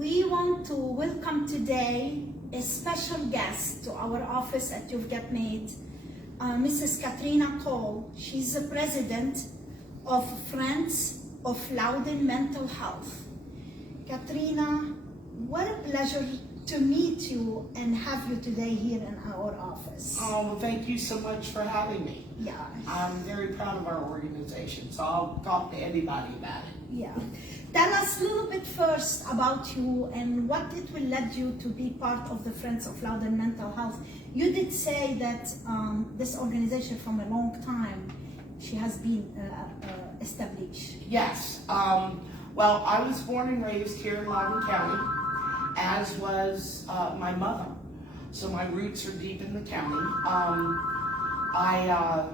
We want to welcome today a special guest to our office at You've Got Made, Mrs. Katrina Cole. She's the president of Friends of Loudoun Mental Health. Katrina, what a pleasure to meet you and have you today here in our office. Oh, well, thank you so much for having me. Yeah. I'm very proud of our organization, so I'll talk to anybody about it. Yeah. Tell us a little bit first about you and what it will lead you to be part of the Friends of Loudoun Mental Health. You did say that this organization from a long time, she has been established. Yes. Well, I was born and raised here in Loudoun County, as was my mother. So my roots are deep in the county. I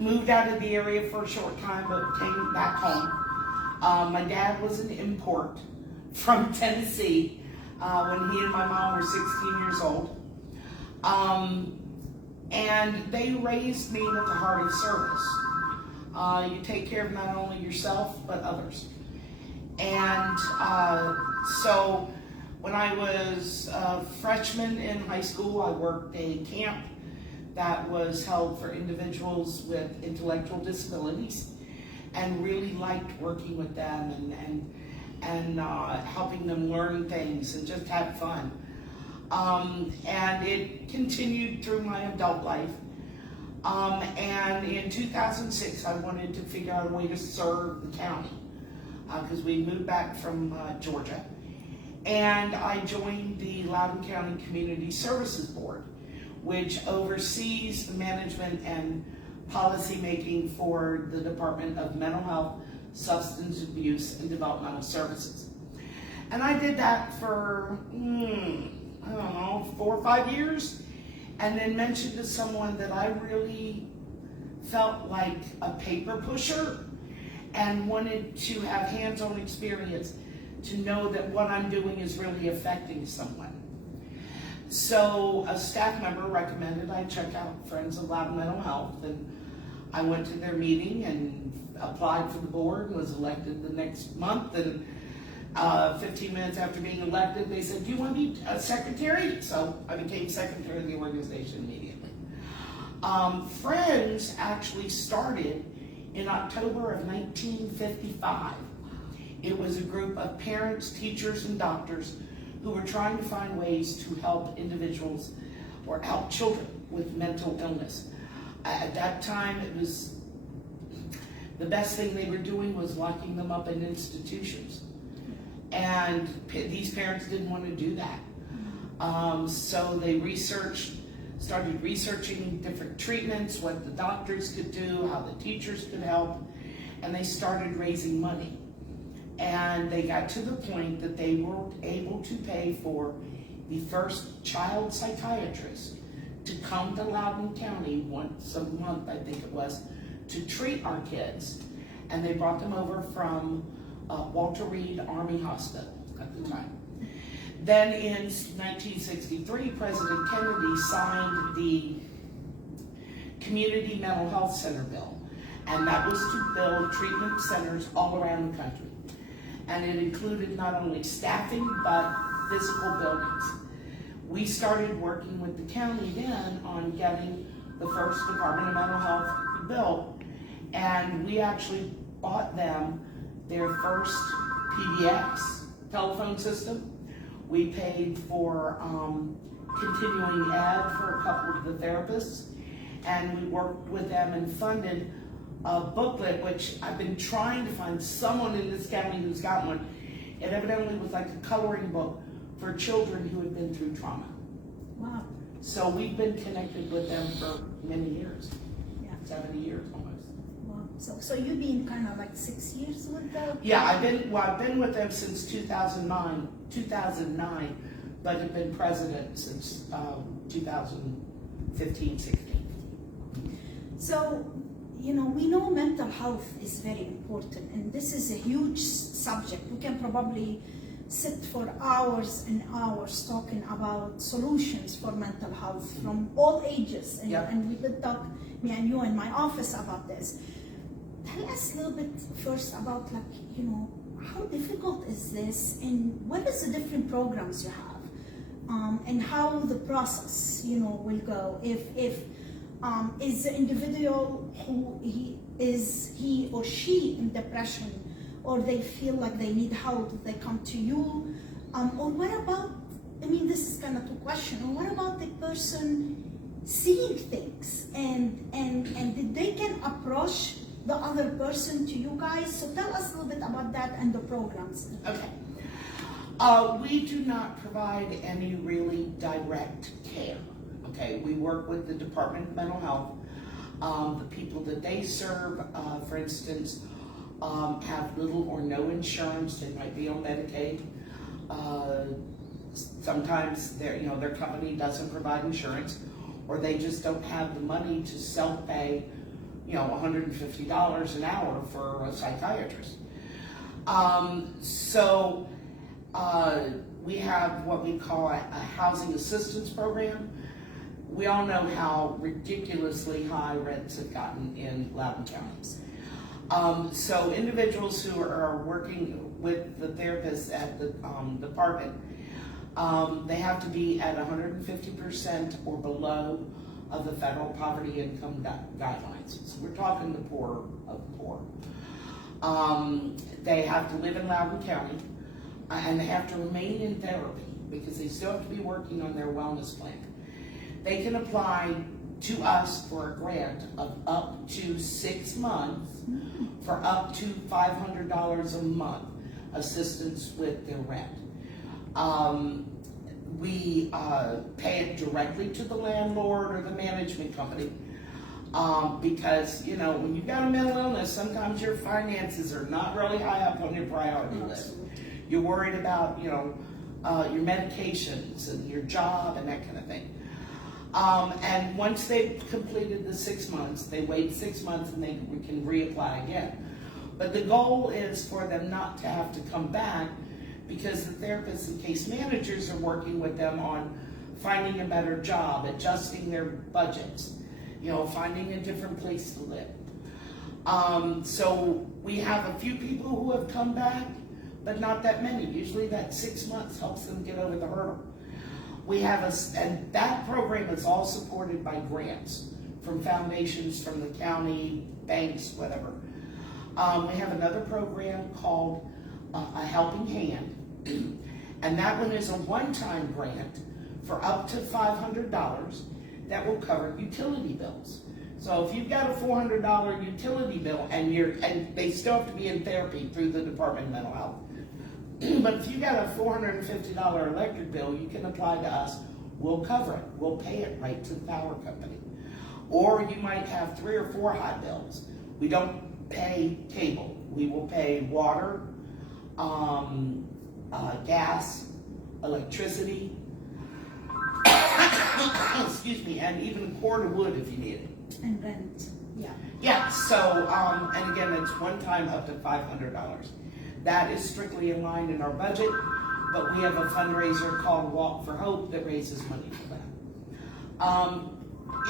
moved out of the area for a short time, but came back home. My dad was an import from Tennessee when he and my mom were 16 years old. And they raised me with a heart of service. You take care of not only yourself, but others. And so when I was a freshman in high school, I worked a camp that was held for individuals with intellectual disabilities, and really liked working with them and helping them learn things and just have fun. And it continued through my adult life. And in 2006, I wanted to figure out a way to serve the county because we moved back from Georgia. And I joined the Loudoun County Community Services Board, which oversees the management and policy making for the Department of Mental Health, Substance Abuse, and Developmental Services. And I did that for, I don't know, 4 or 5 years, and then mentioned to someone that I really felt like a paper pusher and wanted to have hands-on experience to know that what I'm doing is really affecting someone. So a staff member recommended I check out Friends of Loudoun Mental Health, and I went to their meeting and applied for the board and was elected the next month. And 15 minutes after being elected, they said, "Do you want to be a secretary?" So I became secretary of the organization immediately. Friends actually started in October of 1955. It was a group of parents, teachers, and doctors who were trying to find ways to help individuals or help children with mental illness. At that time, it was the best thing they were doing was locking them up in institutions. And these parents didn't want to do that. So they started researching different treatments, what the doctors could do, how the teachers could help, and they started raising money. And they got to the point that they were able to pay for the first child psychiatrist to come to Loudoun County once a month, I think it was, to treat our kids. And they brought them over from Walter Reed Army Hospital at the time. Then in 1963, President Kennedy signed the Community Mental Health Center bill. And that was to build treatment centers all around the country. And it included not only staffing, but physical buildings. We started working with the county then on getting the first Department of Mental Health built, and we actually bought them their first PBX telephone system. We paid for continuing ed for a couple of the therapists, and we worked with them and funded a booklet, which I've been trying to find someone in this county who's got one. It evidently was like a coloring book for children who had been through trauma. Wow. So we've been connected with them for many years. Yeah. 70 years almost. Wow. So you've been kind of like 6 years with them? Yeah, I've been with them since 2009, but have been president since 2015, 16. So, you know, we know mental health is very important, and this is a huge subject. We can probably sit for hours and hours talking about solutions for mental health from all ages. And, Yep. and we did talk, me and you in my office, about this. Tell us a little bit first about, like, you know, how difficult is this, and what is the different programs you have, and how the process, will go if is the individual who he or she in depression, or they feel like they need help, they come to you, or what about, this is kind of two questions, or what about the person seeing things, and did they can approach the other person to you guys? So tell us a little bit about that and the programs. Okay. We do not provide any really direct care. Okay, we work with the Department of Mental Health. The people that they serve, for instance, have little or no insurance. They might be on Medicaid. Sometimes their company doesn't provide insurance, or they just don't have the money to self-pay, $150 an hour for a psychiatrist. So we have what we call a housing assistance program. We all know how ridiculously high rents have gotten in Loudoun County. So individuals who are working with the therapists at the department, they have to be at 150% or below of the federal poverty income guidelines. So we're talking the poor of the poor. They have to live in Loudoun County, and they have to remain in therapy because they still have to be working on their wellness plan. They can apply to us for a grant of up to 6 months for up to $500 a month assistance with their rent. We pay it directly to the landlord or the management company because, when you've got a mental illness, sometimes your finances are not really high up on your priority list. You're worried about, your medications and your job and that kind of thing. And once they've completed the 6 months, they wait 6 months and we can reapply again. But the goal is for them not to have to come back, because the therapists and case managers are working with them on finding a better job, adjusting their budgets, finding a different place to live. So we have a few people who have come back, but not that many. Usually that 6 months helps them get over the hurdle. We have and that program is all supported by grants from foundations, from the county, banks, whatever. We have another program called A Helping Hand, and that one is a one-time grant for up to $500 that will cover utility bills. So if you've got a $400 utility bill and they still have to be in therapy through the Department of Mental Health, but if you got a $450 electric bill, you can apply to us. We'll cover it. We'll pay it right to the power company. Or you might have 3 or 4 high bills. We don't pay cable. We will pay water, gas, electricity, excuse me, and even a cord of wood if you need it. And rent, yeah. Yeah, so, and again, it's one time up to $500. That is strictly in line in our budget, but we have a fundraiser called Walk for Hope that raises money for that.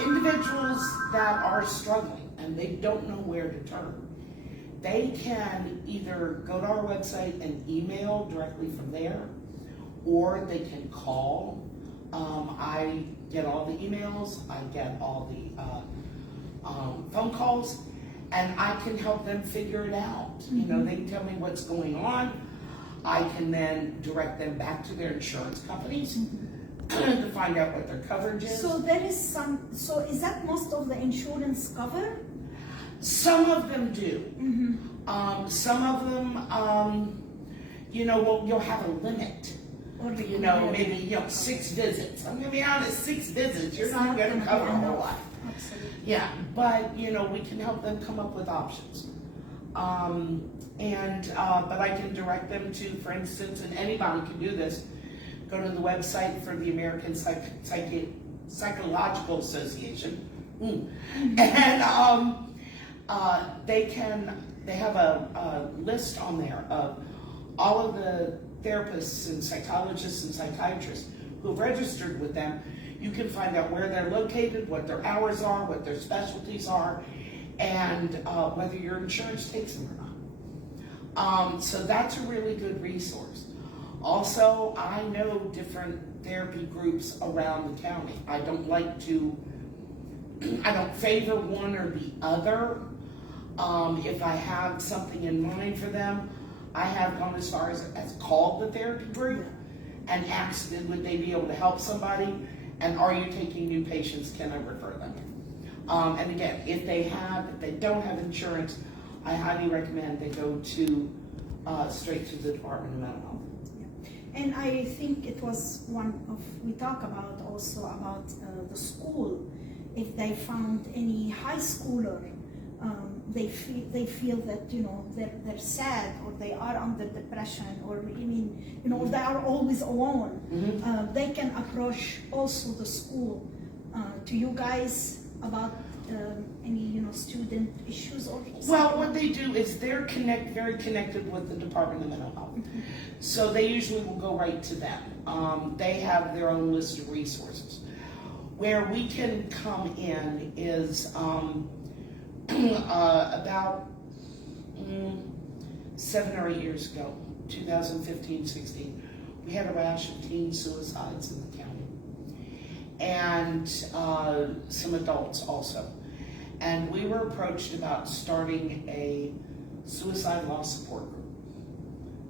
Individuals that are struggling and they don't know where to turn, they can either go to our website and email directly from there, or they can call. I get all the emails, I get all the phone calls, and I can help them figure it out. Mm-hmm. They can tell me what's going on. I can then direct them back to their insurance companies to find out what their coverage is. So so is that most of the insurance cover? Some of them do. Mm-hmm. Some of them, you'll have a limit. Or Maybe 6 visits. I'm going to be honest, 6 visits, you're not going to cover a whole lot. Absolutely. Yeah, but we can help them come up with options. But I can direct them to, for instance, and anybody can do this, go to the website for the American Psychological Association. And they have a list on there of all of the therapists and psychologists and psychiatrists who have registered with them. You can find out where they're located, what their hours are, what their specialties are, and whether your insurance takes them or So that's a really good resource. Also, I know different therapy groups around the county. I don't favor one or the other. If I have something in mind for them, I have gone as far as called the therapy group and asked them, would they be able to help somebody? And are you taking new patients? Can I refer them? And again, if they don't have insurance, I highly recommend they go to straight to the Department of Mental Health. And I think it was we talk about also about the school. If they found any high schooler, they feel that, you know, they're sad, or they are under depression, or they are always alone. Mm-hmm. They can approach also the school to you guys about any student issues or something. Well, what they do is they're very connected with the Department of Mental Health. Mm-hmm. So they usually will go right to them. They have their own list of resources. Where we can come in is about 7 or 8 years ago, 2015-16, we had a rash of teen suicides in the county, and some adults also. And we were approached about starting a suicide loss support group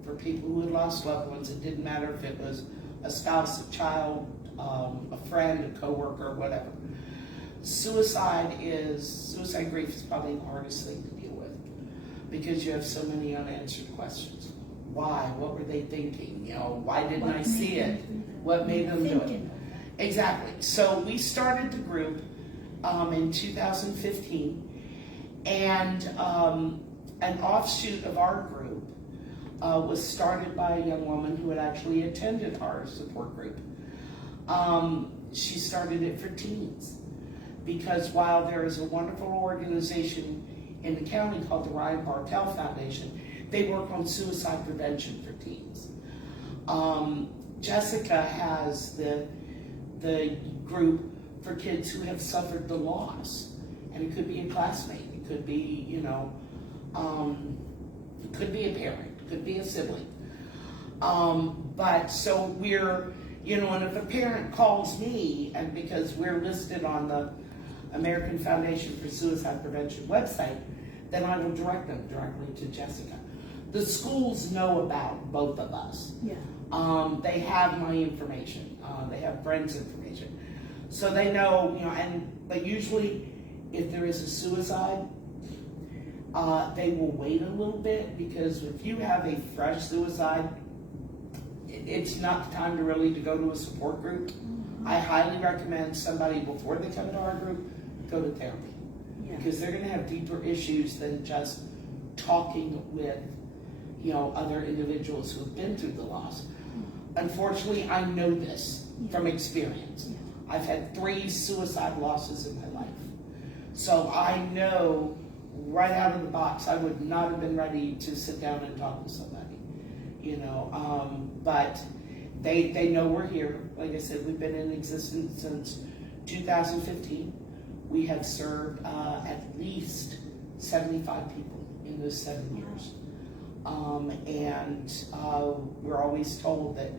for people who had lost loved ones. It didn't matter if it was a spouse, a child, a friend, a coworker, whatever. Suicide grief is probably the hardest thing to deal with, because you have so many unanswered questions. Why? What were they thinking? Why didn't I see it? What made them do it? Exactly. So we started the group in 2015, and an offshoot of our group was started by a young woman who had actually attended our support group. She started it for teens, because while there is a wonderful organization in the county called the Ryan Bartell Foundation, they work on suicide prevention for teens. Jessica has the group for kids who have suffered the loss, and it could be a classmate, it could be, it could be a parent, it could be a sibling. But so we're, and if a parent calls me, and because we're listed on the American Foundation for Suicide Prevention website, then I will direct them directly to Jessica. The schools know about both of us. Yeah. They have my information. They have friends' information. So they know, but usually if there is a suicide, they will wait a little bit, because if you have a fresh suicide, it's not the time to go to a support group. Mm-hmm. I highly recommend somebody, before they come to our group, go to therapy. Yeah. Because they're going to have deeper issues than just talking with, other individuals who have been through the loss. Mm-hmm. Unfortunately, I know this from experience. Yeah. I've had 3 suicide losses in my life. So I know right out of the box, I would not have been ready to sit down and talk to somebody. But they know we're here. Like I said, we've been in existence since 2015. We have served at least 75 people in those 7 years. And we're always told that,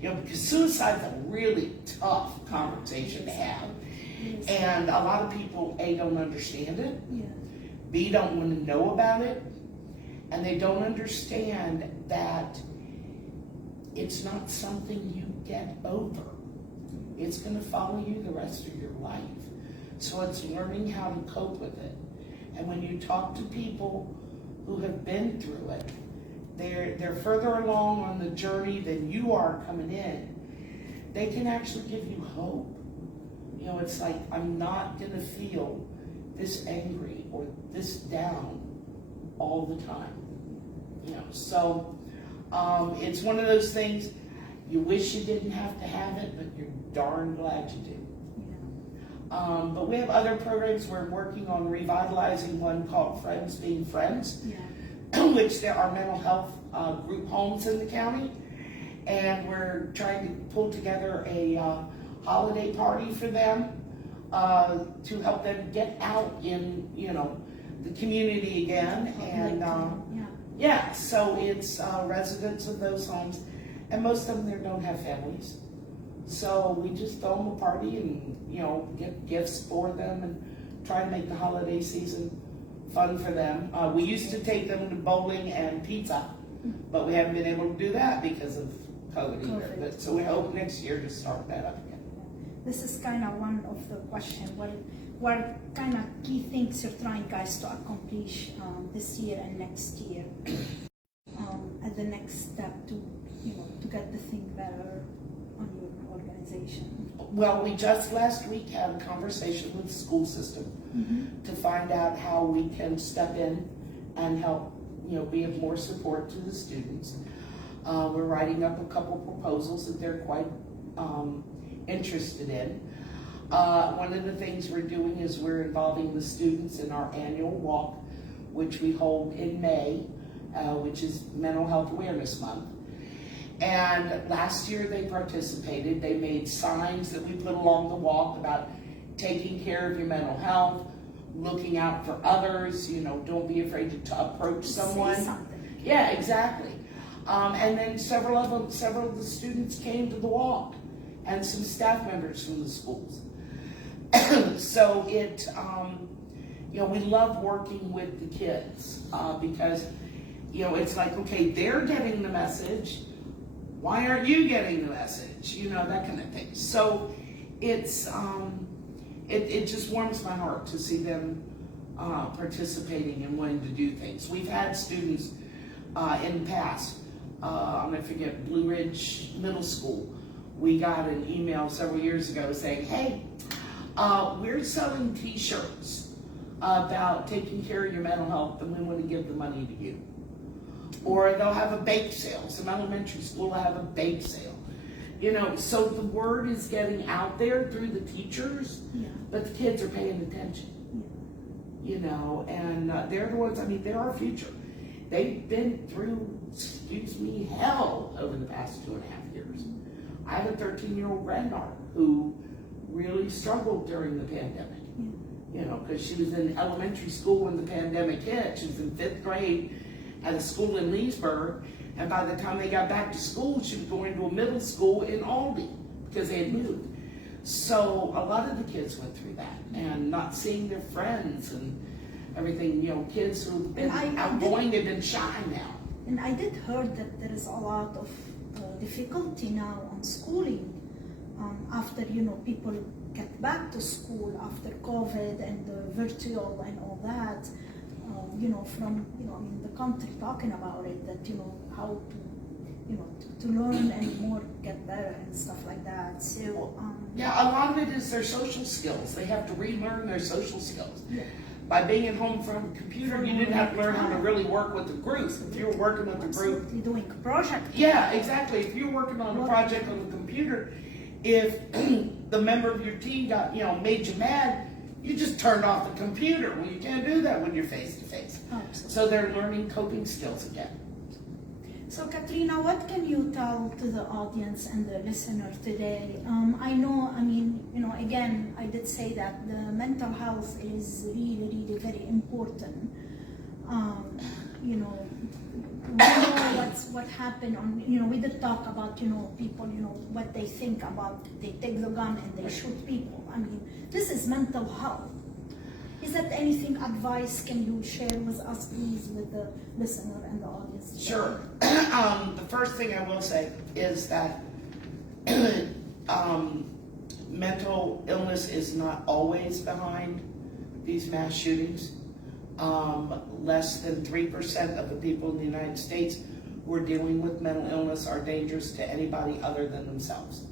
because suicide's a really tough conversation to have. And a lot of people, A, don't understand it, B, don't want to know about it, and they don't understand that it's not something you get over. It's going to follow you the rest of your life. So it's learning how to cope with it. And when you talk to people who have been through it, they're further along on the journey than you are coming in. They can actually give you hope. It's like, I'm not going to feel this angry or this down all the time. So it's one of those things, you wish you didn't have to have it, but you're darn glad you do. But we have other programs. We're working on revitalizing one called Friends Being Friends, which there are mental health group homes in the county. And we're trying to pull together a holiday party for them to help them get out in, the community again. And Yeah, so it's residents of those homes, and most of them there don't have families. So we just throw them a party and, get gifts for them and try to make the holiday season fun for them. We used to take them to bowling and pizza, but we haven't been able to do that because of COVID either. But, so we hope next year to start that up again. This is kind of one of the questions. What kind of key things you're trying, guys, to accomplish this year and next year as the next step to get the thing better on your organization? Well, we just last week had a conversation with the school system to find out how we can step in and help, be of more support to the students. We're writing up a couple proposals that they're quite interested in. One of the things we're doing is we're involving the students in our annual walk, which we hold in May, which is Mental Health Awareness Month. And last year they participated. They made signs that we put along the walk about taking care of your mental health, looking out for others, don't be afraid to approach someone. Say something. Yeah, exactly. And then several of the students came to the walk, and some staff members from the schools. So we love working with the kids because, it's like, okay, they're getting the message. Why aren't you getting the message? That kind of thing. So it's, it just warms my heart to see them participating and wanting to do things. We've had students in the past, I'm gonna forget, Blue Ridge Middle School. We got an email several years ago saying, hey, we're selling t-shirts about taking care of your mental health and we want to give the money to you. Or they'll have a bake sale. Some elementary school will have a bake sale. So the word is getting out there through the teachers, but the kids are paying attention. And they're the ones, they're our future. They've been through, hell over the past 2.5 years. I have a 13-year-old granddaughter who really struggled during the pandemic. Because she was in elementary school when the pandemic hit. She was in 5th grade at a school in Leesburg, and by the time they got back to school, she was going to a middle school in Albany because they had moved. So a lot of the kids went through that, and not seeing their friends and everything. Kids who've been outgoing have been shy now. And I did heard that there is a lot of difficulty now on schooling after people get back to school after COVID and the virtual and all that. From the country talking about it, that how to learn and more get better and stuff like that. So yeah, a lot of it is their social skills. They have to relearn their social skills. By being at home from a computer, you didn't have to learn how to really work with a group. If you were working with a group, doing a project. Yeah, exactly. If you're working on a project on the computer, if the member of your team got made you mad, you just turned off the computer. Well, you can't do that when you're face to face. So they're learning coping skills again. So Katrina, what can you tell to the audience and the listener today? I know, again, I did say that the mental health is really, really very important. We know what happened on, we did talk about, people, what they think about, they take the gun and they shoot people. This is mental health. Is that anything, advice can you share with us, please, with the listener and the audience today? Sure. The first thing I will say is that mental illness is not always behind these mass shootings. Less than 3% of the people in the United States who are dealing with mental illness are dangerous to anybody other than themselves.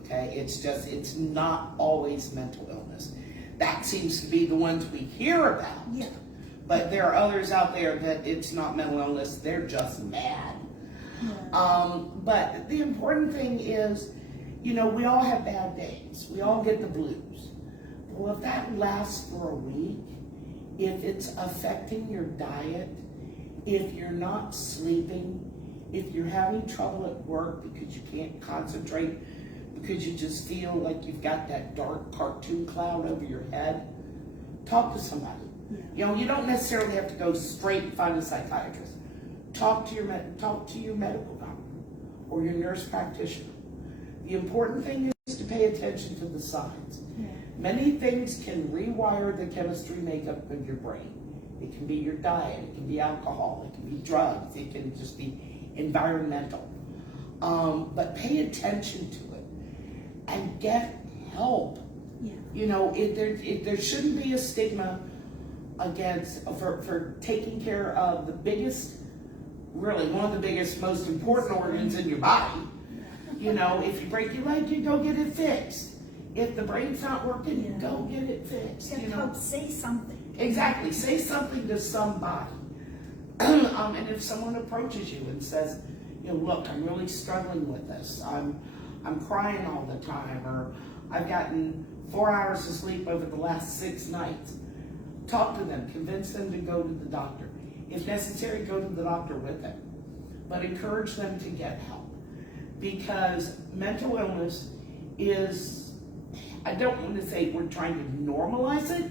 Okay, it's not always mental illness. That seems to be the ones we hear about. Yeah. But there are others out there that it's not mental illness, they're just mad. Yeah. But the important thing is, we all have bad days. We all get the blues. Well, if that lasts for a week, if it's affecting your diet, if you're not sleeping, if you're having trouble at work because you can't concentrate, because you just feel like you've got that dark cartoon cloud over your head, talk to somebody. You don't necessarily have to go straight and find a psychiatrist. talk to your medical doctor or your nurse practitioner. The important thing is to pay attention to the signs. Yeah. Many things can rewire the chemistry makeup of your brain. It can be your diet, it can be alcohol, it can be drugs, it can just be environmental. But pay attention to it and get help. Yeah. You know, there shouldn't be a stigma against for taking care of the biggest, really one of the biggest, most important organs in your body. You know, if you break your leg, you go get it fixed. If the brain's not working, you go get it fixed. Get help, say something. Exactly, say something to somebody. And if someone approaches you and says, you know, look, I'm really struggling with this. I'm crying all the time, or I've gotten 4 hours of sleep over the last 6 nights. Talk to them, convince them to go to the doctor. If necessary, go to the doctor with them. But encourage them to get help. Because mental illness is, I don't want to say we're trying to normalize it,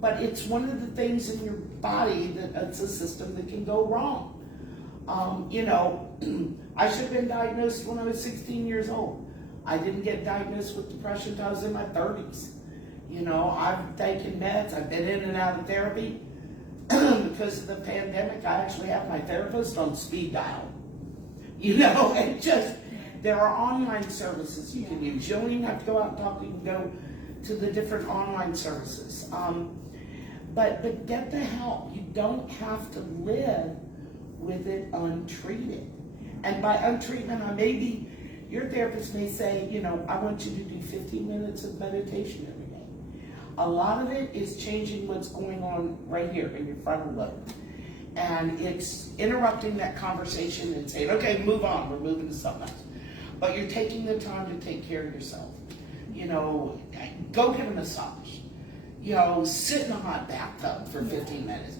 but it's one of the things in your body that it's a system that can go wrong. You know, I should have been diagnosed when I was 16 years old. I didn't get diagnosed with depression until I was in my 30s. You know, I've taken meds, I've been in and out of therapy. Because of the pandemic, I actually have my therapist on speed dial. You know, and just, there are online services you can use. You don't even have to go out and talk, you can go to the different online services. But get the help. You don't have to live with it untreated. And by untreatment, maybe your therapist may say, you know, I want you to do 15 minutes of meditation every day. A lot of it is changing what's going on right here in your frontal lobe. And it's interrupting that conversation and saying, okay, move on, we're moving to something else. But you're taking the time to take care of yourself. You know, go get a massage. You know, sit in a hot bathtub for 15 minutes.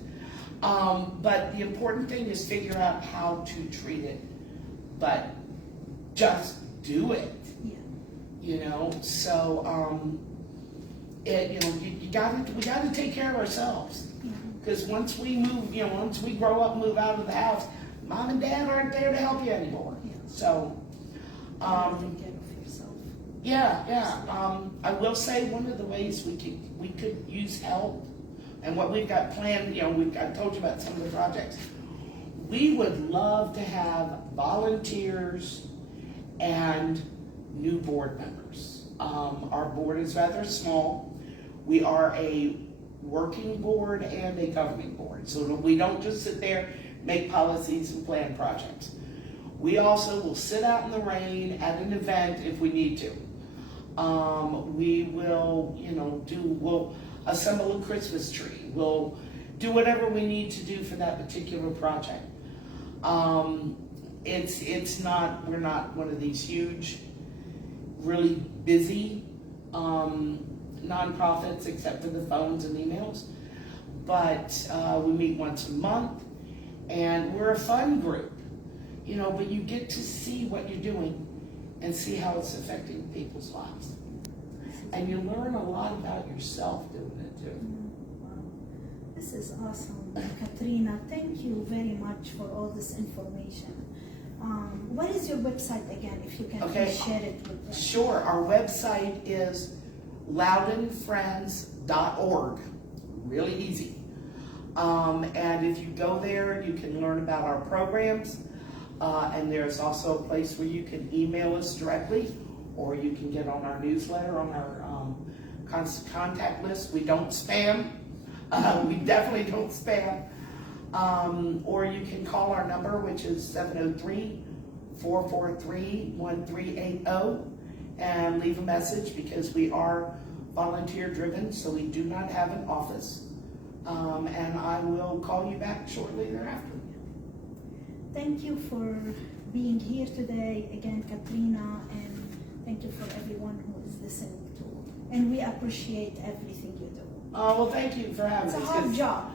But the important thing is figure out how to treat it. But just do it. Yeah. You know, so you know, we gotta take care of ourselves. Because once we move, you know, once we grow up and move out of the house, mom and dad aren't there to help you anymore. Yeah. So, take care of yourself. yeah. I will say one of the ways we could use help, and what we've got planned, you know, I told you about some of the projects. We would love to have volunteers and new board members. Our board is rather small. We are a working board and a governing board. So we don't just sit there, make policies and plan projects. We also will sit out in the rain at an event if we need to. We will, you know, we'll assemble a Christmas tree. We'll do whatever we need to do for that particular project. We're not one of these huge, really busy nonprofits except for the phones and emails. But we meet once a month, and we're a fun group, you know, but you get to see what you're doing and see how it's affecting people's lives. And you learn a lot about yourself doing it too. Wow. This is awesome, Katrina. Thank you very much for all this information. What is your website again, if you can please share it with them? Sure. Our website is loudounfriends.org. Really easy. And if you go there, you can learn about our programs. And there's also a place where you can email us directly, or you can get on our newsletter, on our contact list. We don't spam. We definitely don't spam. Or you can call our number, which is 703-443-1380, and leave a message, because we are volunteer driven, so we do not have an office. And I will call you back shortly thereafter. Thank you for being here today again, Katrina, and thank you for everyone who is listening to. And we appreciate everything you do. Oh, well, thank you for having It's me. a hard job.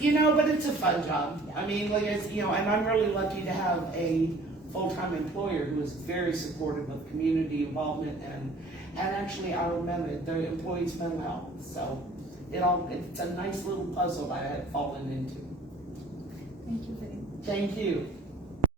You know, but it's a fun job. Yeah. I mean, like, you know, and I'm really lucky to have a full-time employer who is very supportive of community involvement and actually the employees' mental health. So it's a nice little puzzle I had fallen into. Thank you very much. Thank you.